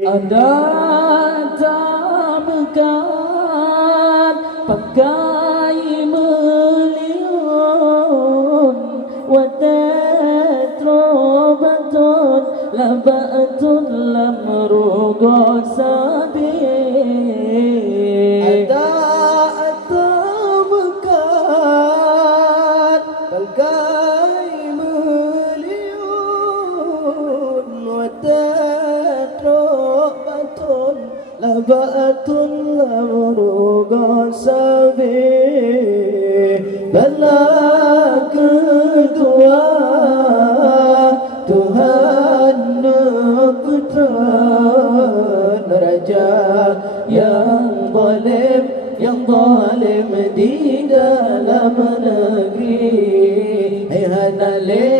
Ada tamkan pakai meliun watetrobatun labatun lamrugo sabi. Ada tamkan pakai meliun watetrobatun labatun lamrugo sabi. Bala kedua Tuhan Nebutan Raja yang zalim di dalam negeri. Hai hanale